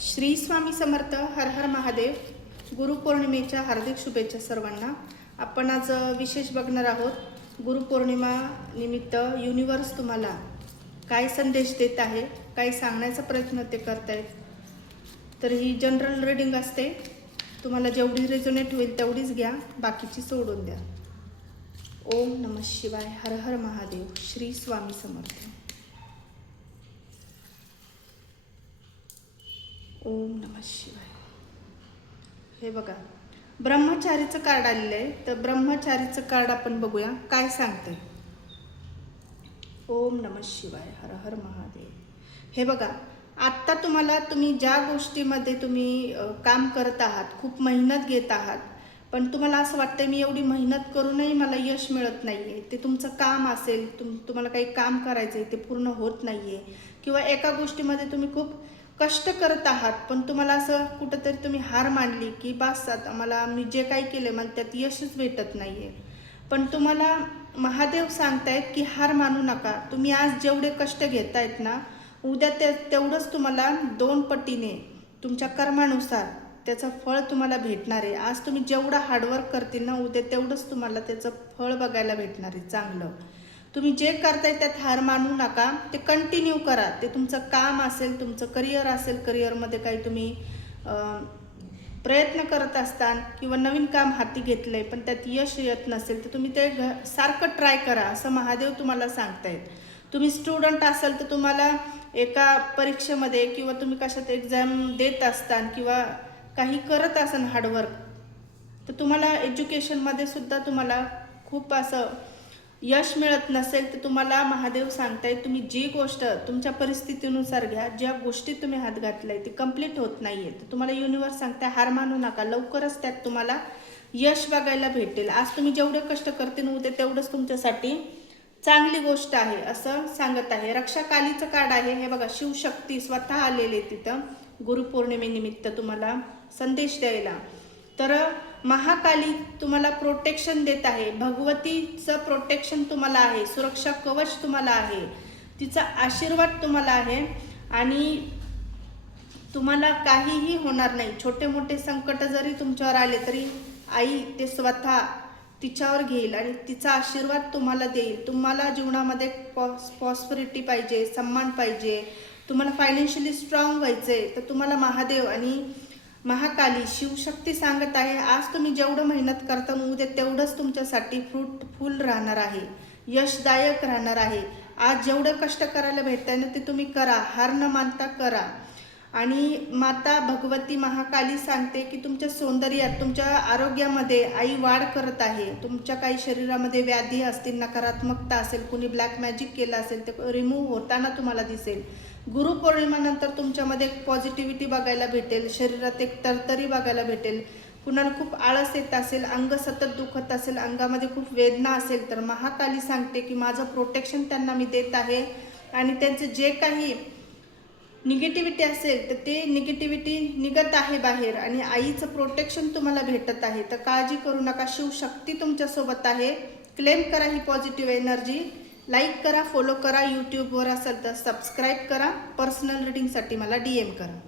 श्री स्वामी समर्थ. हर हर महादेव. गुरुपौर्णिमेच्या हार्दिक शुभेच्छा सर्वांना. आपण आज विशेष बघणार आहोत. गुरुपौर्णिमा निमित्त युनिवर्स तुम्हाला काय संदेश देत आहे, काय सांगण्याचा प्रयत्न ते करतायत. तर ही जनरल रीडिंग असते. तुम्हाला जेवढी रेझोनेट होईल तेवढीच घ्या, बाकीची सोडून द्या. ओम नमः शिवाय. हर हर महादेव. श्री स्वामी समर्थ. ओम नमः शिवाय. हे बघा, ब्रह्मचारीचं कार्ड आलेलं आहे. तर ब्रह्मचारीचं कार्ड आपण बघूया काय सांगते. ओम नमः शिवाय. हर हर महादेव. हे बघा, आत्ता तुम्ही ज्या गोष्टीमध्ये तुम्ही काम करत आहात, खूप मेहनत घेत आहात, पण तुम्हाला असं वाटतं मी एवढी मेहनत करूनही मला यश मिळत नाही आहे. ते तुमचं काम असेल, तुम्हाला काही काम करायचं आहे, ते पूर्ण होत नाही आहे. किंवा एका गोष्टीमध्ये तुम्ही खूप कष्ट करत आहात, पण तुम्हाला असं कुठंतरी तुम्ही हार मानली की बस आता मला मी जे काही केलं मला त्यात यशच भेटत नाही आहे. पण तुम्हाला महादेव सांगतायत की हार मानू नका. तुम्ही आज जेवढे कष्ट घेतायत ना, उद्या तेवढंच तुम्हाला 2 पटीने तुमच्या कर्मानुसार त्याचं फळ तुम्हाला भेटणार आहे. आज तुम्ही जेवढं हार्डवर्क करतील ना, उद्या तेवढंच तुम्हाला त्याचं फळ बघायला भेटणार आहे चांगलं. तुम्ही जे करताय त्यात हार मानू नका. ते कंटिन्यू करा. ते तुमचं काम असेल, तुमचं करिअर असेल, करिअरमध्ये काही तुम्ही प्रयत्न करत असताल किंवा नवीन काम हाती घेतलंय पण त्यात यश येत नसेल, तर तुम्ही ते सारखं ट्राय करा असं महादेव तुम्हाला सांगतायत. तुम्ही स्टुडंट असाल तर तुम्हाला एका परीक्षेमध्ये किंवा तुम्ही कशात एक्झाम देत असताल किंवा काही करत असाल हार्डवर्क, तर तुम्हाला एज्युकेशनमध्ये सुद्धा तुम्हाला खूप असं यश मिळत नसेल, तर तुम्हाला महादेव सांगताय तुम्ही जी गोष्ट तुमच्या परिस्थितीनुसार घ्या. ज्या गोष्टी तुम्ही हात घातलाय ते कंप्लीट होत नाहीये, तर तुम्हाला युनिवर्स सांगताय हार मानू नका. लवकरच त्यात तुम्हाला यश बघायला भेटेल. आज तुम्ही जेवढे कष्ट करते उद्या तेवढंच तुमच्यासाठी चांगली गोष्ट आहे असं सांगत आहे. रक्षाकालीचं कार्ड आहे. हे बघा, शिवशक्ती स्वतः आलेले तिथं गुरुपौर्णिमेनिमित्त तुम्हाला संदेश द्यायला. तर महाकाली तुम्हाला प्रोटेक्शन देत आहे. भगवतीचं प्रोटेक्शन तुम्हाला आहे, सुरक्षा कवच तुम्हाला आहे, तिचा आशीर्वाद तुम्हाला आहे आणि तुम्हाला काहीही होणार नाही. छोटे मोठे संकट जरी तुमच्यावर आले तरी आई ते स्वतः तिच्यावर घेईल आणि तिचा आशीर्वाद तुम्हाला देईल. तुम्हाला जीवनामध्ये प्रॉस्पेरिटी पाहिजे, सन्मान पाहिजे, तुम्हाला फायनान्शियली स्ट्रॉंग व्हायचंय, तर तुम्हाला महादेव आणि महाकाली शिवशक्ती सांगत आहे आज तुम्ही जेवढं मेहनत करता उद्या तेवढंच तुमच्यासाठी फ्रूटफुल राहणार आहे, यशदायक राहणार आहे. आज जेवढं कष्ट करायला भेटतंय ना ते तुम्ही करा, हार न मानता करा. आणि माता भगवती महाकाली सांगते की तुमच्या सौंदर्यात, तुमच्या आरोग्यामध्ये आई वाढ करत आहे. तुमच्या काही शरीरामध्ये व्याधी असतील, नकारात्मकता असेल, कुणी ब्लॅक मॅजिक केलं असेल ते रिमूव्ह होताना तुम्हाला दिसेल. गुरुपौर्णिमेनंतर तुमच्यामध्ये एक पॉझिटिव्हिटी बघायला भेटेल, शरीरात एक तरतरी बघायला भेटेल. कुणाला खूप आळस येत असेल, अंग सतत दुखत असेल, अंगामध्ये खूप वेदना असेल, तर महाकाली सांगते की माझं प्रोटेक्शन त्यांना मी देत आहे आणि त्यांचे जे काही निगेटिव्हिटी असेल तर ते निगेटिव्हिटी निघत आहे बाहेर आणि आईचं प्रोटेक्शन तुम्हाला भेटत आहे. तर काळजी करू नका, शिवशक्ती तुमच्यासोबत आहे. क्लेम करा ही पॉझिटिव्ह एनर्जी. लाईक करा, फॉलो करा. यूट्यूबवर असेल तर सबस्क्राईब करा. पर्सनल रीडिंगसाठी मला DM करा.